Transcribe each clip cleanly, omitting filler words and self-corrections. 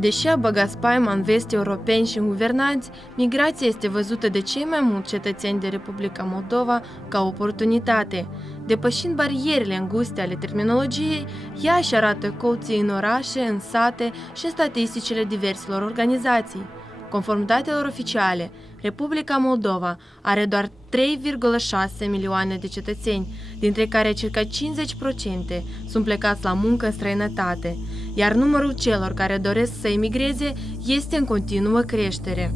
Deși a băgat spaima în vest europeni și guvernanți, migrația este văzută de cei mai mulți cetățeni de Republica Moldova ca oportunitate. Depășind barierele înguste ale terminologiei, ea își arată coții în orașe, în sate și în statisticile diverselor organizații. Conform datelor oficiale, Republica Moldova are doar 3,6 milioane de cetățeni, dintre care circa 50% sunt plecați la muncă în străinătate, iar numărul celor care doresc să emigreze este în continuă creștere.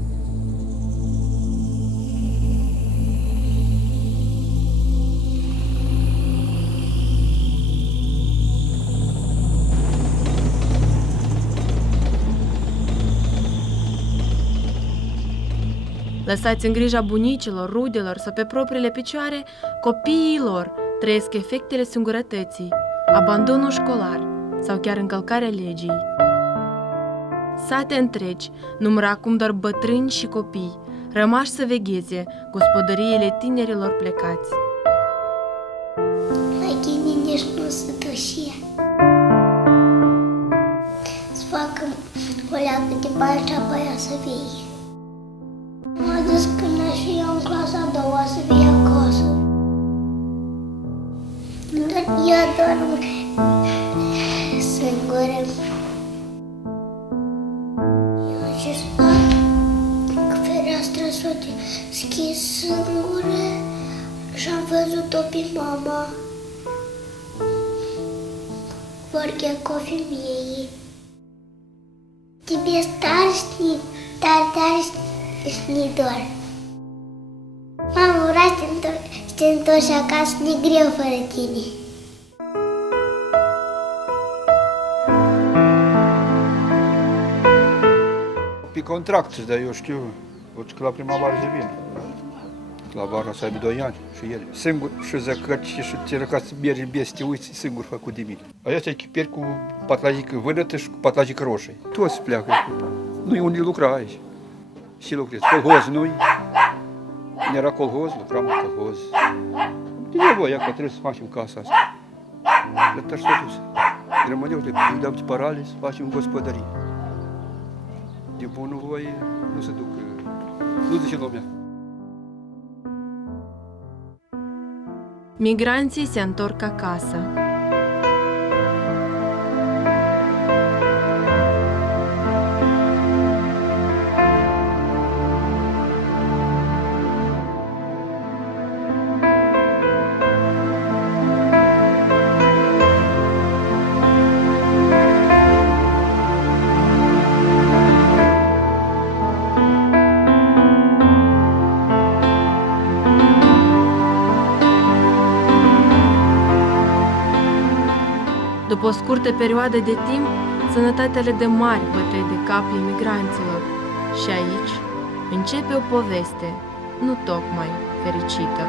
Lăsați în grija bunicilor, rudelor sau pe propriile picioare, copiii lor trăiesc efectele singurătății, abandonul școlar sau chiar încălcarea legii. Sate întregi numără acum doar bătrâni și copii, rămași să vegheze gospodăriile tinerilor plecați. La tine nici nu se duce. Să facă o leacă de bani și apoi să vii. M-a dus când aș fi eu în clasa a doua să vii acasă. Dar ea dorm singură. Eu am zis, că fereastra s-a deschis singură și am văzut-o pe mama. Vorghea cu femeie. Тебе tare snidor. Mama, vreau să te întorci acasă, ne greu fără tine. Pe contract, dar eu știu, că la primăvară se vin. La vara să aibă 2 ani și el. Singur și zăcăci și ți-era ca să mergi bine să te uiți, singur făcut de mine. Astea echiperi cu patlagică vânătă și cu patlagică roșie. Toți pleacă. Nu-i unde lucra aici. Și lucrez. Colhoz nu-i. Când era colhoz, lucram în colhoz. De nevoie, că trebuie să facem casa asta. Lăptar s-a dus. Rămâneau, îi dau de parale să facem gospodărie. De bunăvoie nu se duc, nu zice lumea. Migranții se întorc acasă. După o scurtă perioadă de timp, sănătatea le dă mari bătăi de cap imigranților. Și aici începe o poveste nu tocmai fericită.